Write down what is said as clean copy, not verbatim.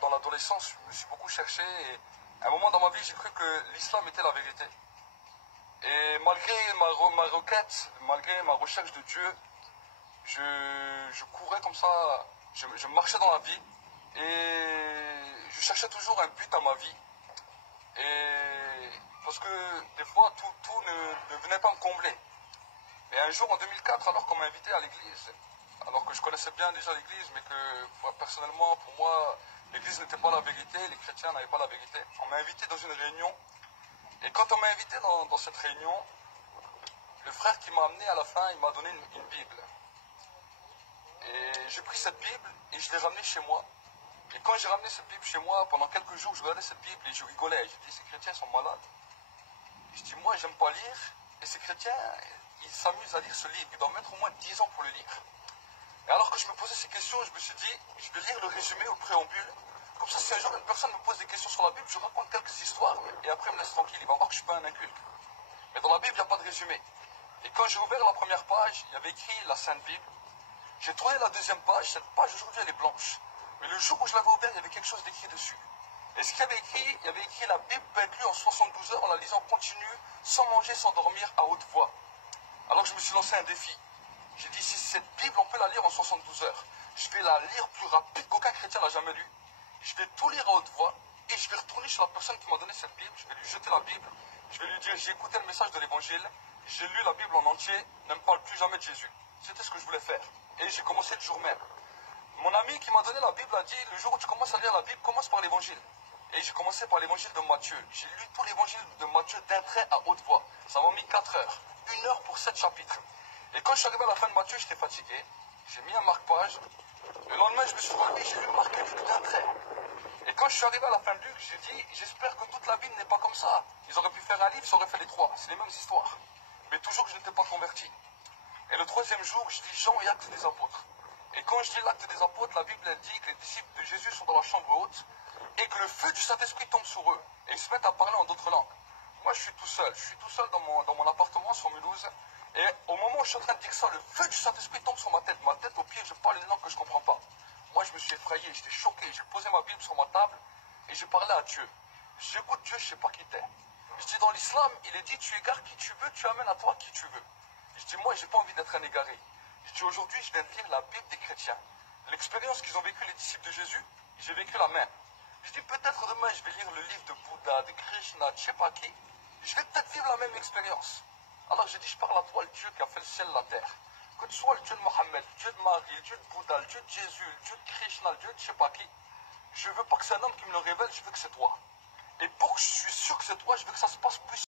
dans l'adolescence, je me suis beaucoup cherché. Et à un moment dans ma vie, j'ai cru que l'islam était la vérité. Et malgré ma requête, malgré ma recherche de Dieu, je courais comme ça, je marchais dans la vie et je cherchais toujours un but à ma vie. Et parce que des fois, tout ne venait pas me combler. Et un jour, en 2004, alors qu'on m'a invité à l'église, alors que je connaissais bien déjà l'église, mais que personnellement, pour moi, l'église n'était pas la vérité, les chrétiens n'avaient pas la vérité, on m'a invité dans une réunion. Et quand on m'a invité dans cette réunion, le frère qui m'a amené à la fin, il m'a donné une Bible. Et j'ai pris cette Bible et je l'ai ramenée chez moi. Et quand j'ai ramené cette Bible chez moi, pendant quelques jours, je regardais cette Bible et je rigolais. Je dis, ces chrétiens sont malades. Et je dis, moi, j'aime pas lire. Et ces chrétiens, ils s'amusent à lire ce livre. Ils doivent mettre au moins 10 ans pour le lire. Et alors que je me posais ces questions, je me suis dit, je vais lire le résumé au préambule. Comme ça, si un jour une personne me pose des questions sur la Bible, je raconte quelques histoires et après, il me laisse tranquille. Il va voir que je ne suis pas un inculte. Mais dans la Bible, il n'y a pas de résumé. Et quand j'ai ouvert la première page, il y avait écrit la Sainte Bible. J'ai tourné la deuxième page. Cette page aujourd'hui, elle est blanche. Mais le jour où je l'avais ouvert, il y avait quelque chose d'écrit dessus. Et ce qu'il y avait écrit, il y avait écrit la Bible peut être lue en 72 heures en la lisant en continu, sans manger, sans dormir, à haute voix. Alors je me suis lancé un défi. J'ai dit, si cette Bible, on peut la lire en 72 heures, je vais la lire plus rapide qu'aucun chrétien l'a jamais lu. Je vais tout lire à haute voix et je vais retourner chez la personne qui m'a donné cette Bible. Je vais lui jeter la Bible. Je vais lui dire, j'ai écouté le message de l'évangile, j'ai lu la Bible en entier, ne me parle plus jamais de Jésus. C'était ce que je voulais faire. Et j'ai commencé le jour même. Mon ami qui m'a donné la Bible a dit, le jour où tu commences à lire la Bible, commence par l'évangile. Et j'ai commencé par l'évangile de Matthieu. J'ai lu tout l'évangile de Matthieu d'un trait à haute voix. Ça m'a mis 4 heures. 1 heure pour 7 chapitres. Et quand je suis arrivé à la fin de Matthieu, j'étais fatigué. J'ai mis un marque-page. Le lendemain, je me suis relevé, j'ai lu Marc-Luc d'un trait. Et quand je suis arrivé à la fin de Luc, j'ai dit, j'espère que toute la Bible n'est pas comme ça. Ils auraient pu faire un livre, ça aurait fait les 3. C'est les mêmes histoires. Mais toujours que je n'étais pas converti. Et le 3e jour, je lis Jean et Actes des Apôtres. Et quand je lis l'Acte des Apôtres, la Bible elle dit que les disciples de Jésus sont dans la chambre haute et que le feu du Saint-Esprit tombe sur eux. Et ils se mettent à parler en d'autres langues. Moi, je suis tout seul. Je suis tout seul dans mon appartement sur Mulhouse. Et au moment où je suis en train de dire ça, le feu du Saint-Esprit tombe sur ma tête. Ma tête, au pied, je parle une langue que je ne comprends pas. Moi, je me suis effrayé, j'étais choqué. J'ai posé ma Bible sur ma table et j'ai parlé à Dieu. J'écoute Dieu, je ne sais pas qui t'es. Je dis, dans l'islam, il est dit, tu égares qui tu veux, tu amènes à toi qui tu veux. Je dis, moi, je n'ai pas envie d'être un égaré. Je dis, aujourd'hui, je viens de lire la Bible des chrétiens. L'expérience qu'ils ont vécue les disciples de Jésus, j'ai vécu la même. Je dis, peut-être demain, je vais lire le livre de Bouddha, de Krishna, de je ne sais pas qui. Je vais peut-être vivre la même expérience. Alors j'ai dit, je parle à toi, le Dieu qui a fait le ciel et la terre. Que tu sois le Dieu de Mohammed, le Dieu de Marie, le Dieu de Bouddha, le Dieu de Jésus, le Dieu de Krishna, le Dieu de je ne sais pas qui. Je veux pas que c'est un homme qui me le révèle, je veux que c'est toi. Et pour que je suis sûr que c'est toi, je veux que ça se passe plus